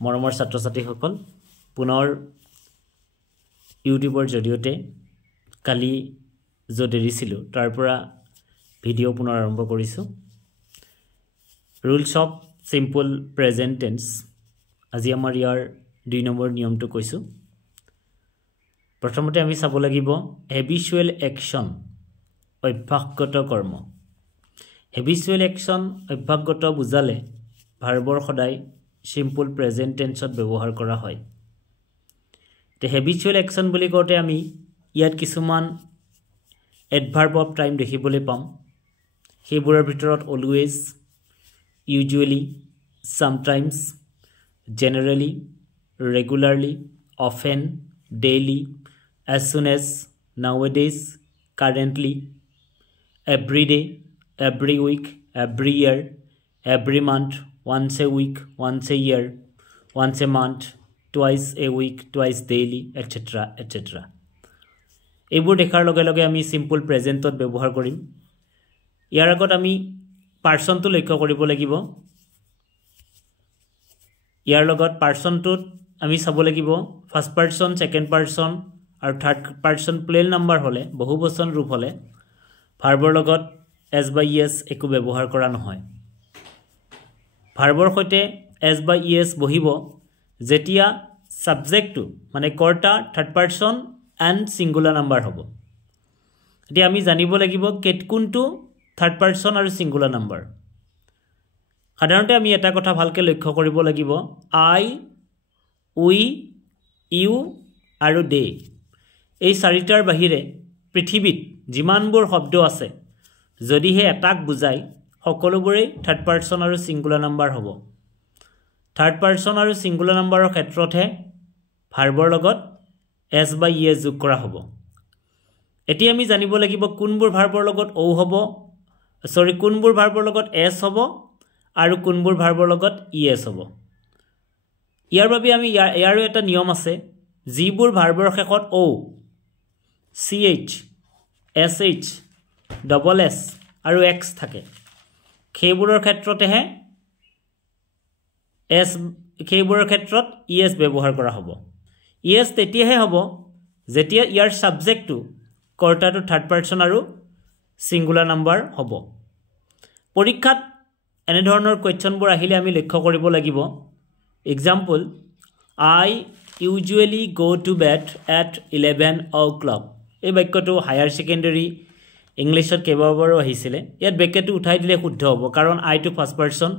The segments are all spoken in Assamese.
মৰমৰ ছাত্ৰ-ছাত্ৰীসকল পুনৰ ইউটিউবৰ জৰিয়তে কালি য'ত এৰিছিলোঁ তাৰ পৰা ভিডিঅ' পুনৰ আৰম্ভ কৰিছোঁ rules of simple present tense আজি আমাৰ ইয়াৰ 2 নম্বৰ নিয়মটো কৈছোঁ প্ৰথমতে আমি চাব লাগিব হেবিচুৱেল একচন অভ্যাসগত কৰ্ম হেবিচুৱেল একচন অভ্যাসগত বুজালে ভাৰ্বৰ সদায় সিম্পল প্ৰেজেন্ট টেন্সত ব্যৱহাৰ কৰা হয় তে হেবিচুৱেল একচন বুলি কওঁতে আমি ইয়াত কিছুমান এডভাৰ্ব অফ টাইম দেখিবলৈ পাম সেইবোৰৰ ভিতৰত always usually sometimes generally regularly often daily as soon as nowadays currently every day every week every year every month once a week once a year once a month twice a week twice daily etc etc এইবোৰ দেখাৰ লগে লগে আমি সিম্পল প্ৰেজেন্টত ব্যৱহাৰ কৰিম ইয়াৰ আগত আমি পাৰ্সনটো লক্ষ্য কৰিব লাগিব ইয়াৰ লগত পাৰ্সনটোত আমি চাব লাগিব ফাৰ্স্ট পাৰ্সন সেকেন্ড পাৰ্সন আৰু থাৰ্ড পাৰ্সন প্লেন নাম্বাৰ হলে বহুবচন ৰূপ হলে ভাৰ্বৰ লগত এস বা ইএস একো ব্যৱহাৰ কৰা নহয় ভাৰ্বৰ সৈতে এস বা ইএস বহিব যেতিয়া সাবজেক্টটো মানে কৰ্তা third person and singular number হ'ব এতিয়া আমি জানিব লাগিব কোনটো থাৰ্ড পাৰ্সন আৰু সিঙ্গুলাৰ নাম্বাৰ সাধাৰণতে আমি এটা কথা ভালকে লক্ষ্য কৰিব লাগিব আই উই ইউ আৰু দে এই চাৰিটাৰ বাহিৰে পৃথিৱীত যিমানবোৰ শব্দ আছে যদিহে এটাক বুজায় সকলোবোৰে থাৰ্ড পাৰ্সন আৰু সিঙ্গুলাৰ নাম্বাৰ হ'ব থাৰ্ড পাৰ্সন আৰু সিঙ্গুলাৰ নাম্বাৰৰ ক্ষেত্ৰতহে ভাৰ্বৰ লগত এস বা ইএস যোগ কৰা হ'ব এতিয়া আমি জানিব লাগিব কোনবোৰ ভাৰ্বৰ লগত ও হ'ব কোনবোৰ ভাৰ্বৰ লগত এস হ'ব আৰু কোনবোৰ ভাৰ্বৰ লগত ইএস হ'ব ইয়াৰ বাবে আমি ইয়াৰো এটা নিয়ম আছে যিবোৰ ভাৰ্বৰ শেষত ও ch sh ডবল এস আৰু এক্স থাকে সেইবোৰৰ ক্ষেত্ৰতেহে এস সেইবোৰৰ ক্ষেত্ৰত ইএস ব্যৱহাৰ কৰা হ'ব ইএস তেতিয়াহে হ'ব যেতিয়া ইয়াৰ সাবজেক্টটো কৰ্তাটো থাৰ্ড পাৰ্সন আৰু সিঙ্গুলাৰ নাম্বাৰ হ'ব পৰীক্ষাত এনে ধৰণৰ কোৱেশ্চনবোৰ আহিলে আমি লক্ষ্য কৰিব লাগিব example I usually go to bed at 11 o'clock এই বাক্যটো হায়াৰ সেকেন্ডাৰী ইংলিছত কেইবাবাৰো আহিছিলে ইয়াত ব্ৰেকেটটো উঠাই দিলে শুদ্ধ হ'ব কাৰণ আই টু ফাৰ্স্ট পাৰ্সন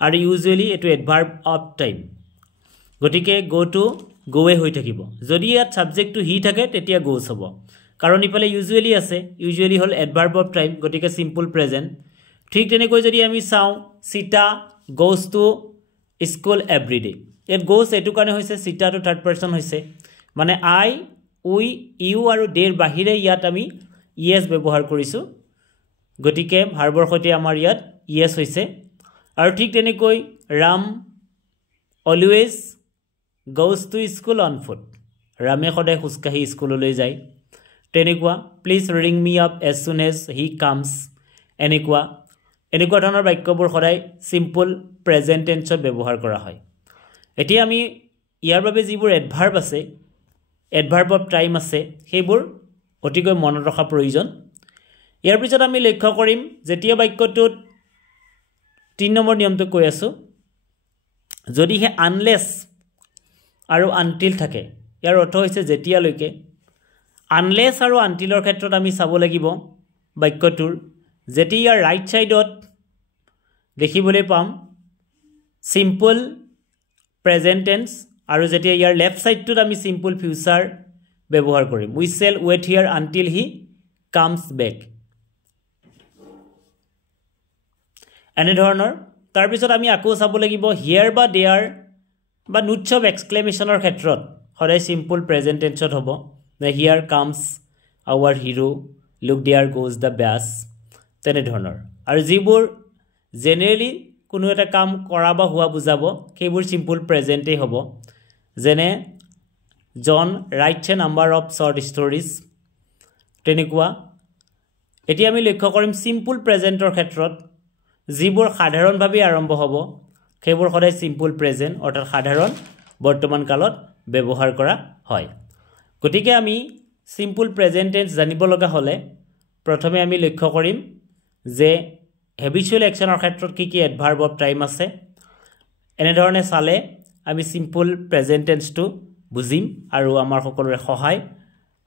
আৰু ইউজুৱেলি এটো এডভাৰ্ব অফ টাইম গতিকে গো টু গোৱে হৈ থাকিব যদি ইয়াত সাবজেক্টটো হি থাকে তেতিয়া গোস হ'ব কাৰণ ইফালে ইউজুৱেলি আছে ইউজুৱেলি হল এডভাৰ্ব অফ টাইম গতিকে সিম্পল প্ৰেজেন্ট ঠিক তেনেকৈ যদি আমি চাও সিতা গোস টু স্কুল এভৰিডে ইয়াত গোস এটো কাৰণে হৈছে সিতা টু থাৰ্ড পাৰ্সন হৈছে মানে আই উই ইউ আৰু দেৰ বাহিৰে ইয়াত আমি ইএস ব্যৱহাৰ কৰিছো গতিকে ভাৰ্বৰ সৈতে আমাৰ ইয়াত ইএস হৈছে আৰু ঠিক তেনেকৈ Ram always goes to school on foot ৰামে সদায় খুজকাহি স্কুললৈ যায় তেনেকুৱা please ring me up as soon as he comes এনেকুৱা ধৰণৰ বাক্যবোৰ সদায় সিম্পল প্ৰেজেন্ট টেন্সত ব্যৱহাৰ কৰা হয় এতিয়া আমি ইয়াৰ বাবে যিবোৰ এডভাৰ্ব আছে এডভাৰ্ব অফ টাইম আছে সেইবোৰ অতিকৈ মনত ৰখা প্ৰয়োজন ইয়াৰ পিছত আমি লক্ষ্য কৰিম যেতিয়া বাক্যটোত 3 নম্বৰ নিয়মটো কৈ আছো যদিহে আনলেছ আৰু আনটিল থাকে ইয়াৰ অৰ্থ হৈছে যেতিয়ালৈকে আনলেছ আৰু আনটিলৰ ক্ষেত্ৰত আমি চাব লাগিব বাক্যটোৰ যেতিয়া ইয়াৰ ৰাইট সাইডত দেখিবলৈ পাম সিম্পল প্ৰেজেন্ট টেন্স আৰু যেতিয়া ইয়াৰ লেফট সাইডটোত আমি সিম্পল ফিউচাৰ ব্যৱহাৰ কৰিম we shall wait here until he comes back এনে ধৰণৰ তাৰ পিছত আমি আকৌ চাব লাগিব হিয়াৰ বা দেয়াৰ বা নোটছ অফ এক্সক্লেমেশ্যনৰ ক্ষেত্ৰত সদায় সিম্পল প্ৰেজেন্ট টেন্সত হ'ব যে here comes our hero look there goes the bus তেনে ধৰণৰ আৰু যিবোৰ জেনেৰেলি কোনো এটা কাম কৰা বা হোৱা বুজাব সেইবোৰ সিম্পল প্ৰেজেন্টে হ'ব যেনে John writes a number of short stories তেনেকুৱা এতিয়া আমি লক্ষ্য কৰিম সিম্পল প্ৰেজেন্টৰ ক্ষেত্ৰত যিবোৰ সাধাৰণভাৱে আৰম্ভ হ'ব সেইবোৰ সদায় সিম্পল প্ৰেজেন্ট অৰ্থাৎ সাধাৰণ বৰ্তমান কালত ব্যৱহাৰ কৰা হয় গতিকে আমি সিম্পল প্ৰেজেন্ট টেন্স জানিব লগা হলে প্ৰথমে আমি লক্ষ্য কৰিম যে হেবিচুৱেল একচনৰ ক্ষেত্ৰত কি কি এডভাৰ্ব অফ টাইম আছে এনে ধৰণে চালে আমি সিম্পল প্ৰেজেন্ট টেন্সটো বুজিম আৰু আমাৰ সকলোৰে সহায়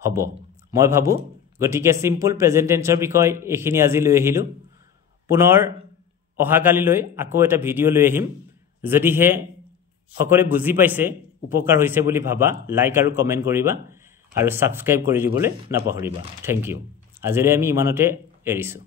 হ'ব মই ভাবো গতিকে সিম্পল প্ৰেজেন্ট টেন্সৰ বিষয় এখিনি আজি লৈ আহিলো পুনৰ অহাকালিলৈ আকৌ এটা ভিডিঅ' লৈ আহিম যদিহে সকলোৱে বুজি পাইছে উপকাৰ হৈছে বুলি ভাবা লাইক আৰু কমেন্ট কৰিবা আৰু সাবস্ক্ৰাইব কৰি দিবলৈ নাপাহৰিবা থ্যাংক ইউ আজিলৈ আমি ইমানতে এৰিছো